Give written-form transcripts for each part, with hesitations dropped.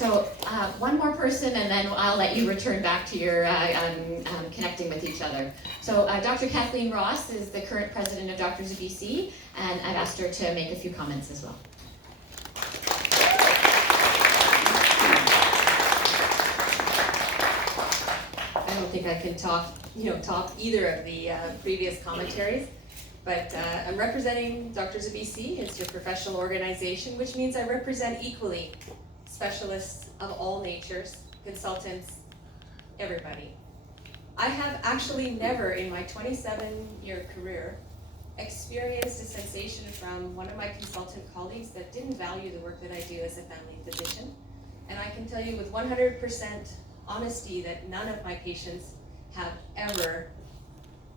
So one more person, and then I'll let you return back to your connecting with each other. So Dr. Kathleen Ross is the current president of Doctors of BC, and I've asked her to make a few comments as well. I don't think I can top either of the previous commentaries, but I'm representing Doctors of BC. It's your professional organization, which means I represent equally specialists of all natures, consultants, everybody. I have actually never in my 27-year career experienced a sensation from one of my consultant colleagues that didn't value the work that I do as a family physician. And I can tell you with 100% honesty that none of my patients have ever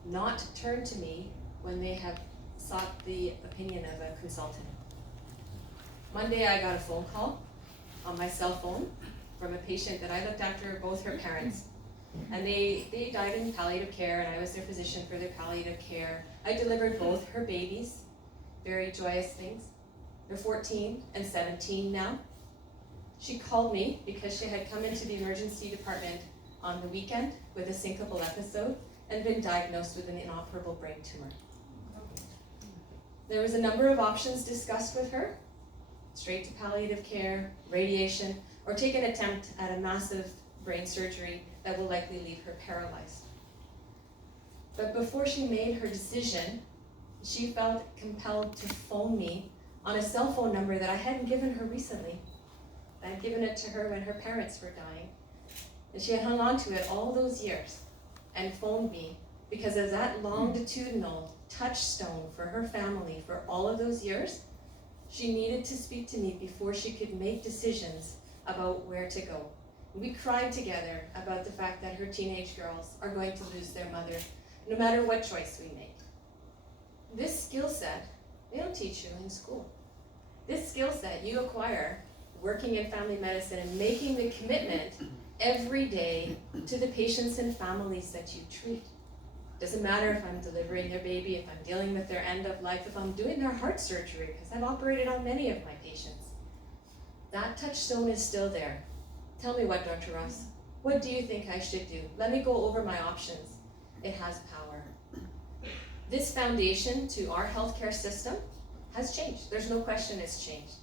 not turned to me when they have sought the opinion of a consultant. Monday I got a phone call on my cell phone from a patient that I looked after both her parents. And they died in palliative care, and I was their physician for their palliative care. I delivered both her babies, very joyous things. They're 14 and 17 now. She called me because she had come into the emergency department on the weekend with a syncopal episode and been diagnosed with an inoperable brain tumor. There was a number of options discussed with her: straight to palliative care, radiation, or take an attempt at a massive brain surgery that will likely leave her paralyzed. But before she made her decision, she felt compelled to phone me on a cell phone number that I hadn't given her recently. I had given it to her when her parents were dying. And she had hung on to it all those years and phoned me because as that longitudinal touchstone for her family for all of those years, she needed to speak to me before she could make decisions about where to go. We cried together about the fact that her teenage girls are going to lose their mother no matter what choice we make. This skill set, they don't teach you in school. This skill set you acquire working in family medicine and making the commitment every day to the patients and families that you treat. Doesn't matter if I'm delivering their baby, if I'm dealing with their end of life, if I'm doing their heart surgery, because I've operated on many of my patients. That touchstone is still there. Tell me what, Dr. Ross? What do you think I should do? Let me go over my options. It has power. This foundation to our healthcare system has changed. There's no question it's changed.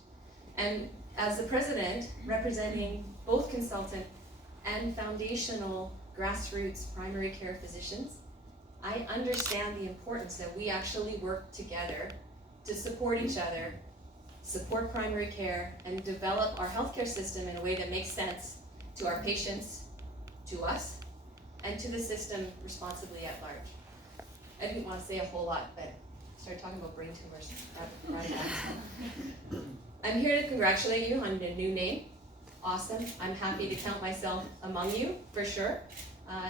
And as the president, representing both consultant and foundational grassroots primary care physicians, I understand the importance that we actually work together to support each other, support primary care, and develop our healthcare system in a way that makes sense to our patients, to us, and to the system responsibly at large. I didn't want to say a whole lot, but I started talking about brain tumors. I'm here to congratulate you on the new name. Awesome. I'm happy to count myself among you, for sure.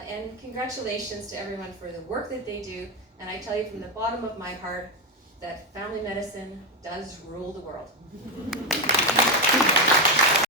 And congratulations to everyone for the work that they do. And I tell you from the bottom of my heart that family medicine does rule the world.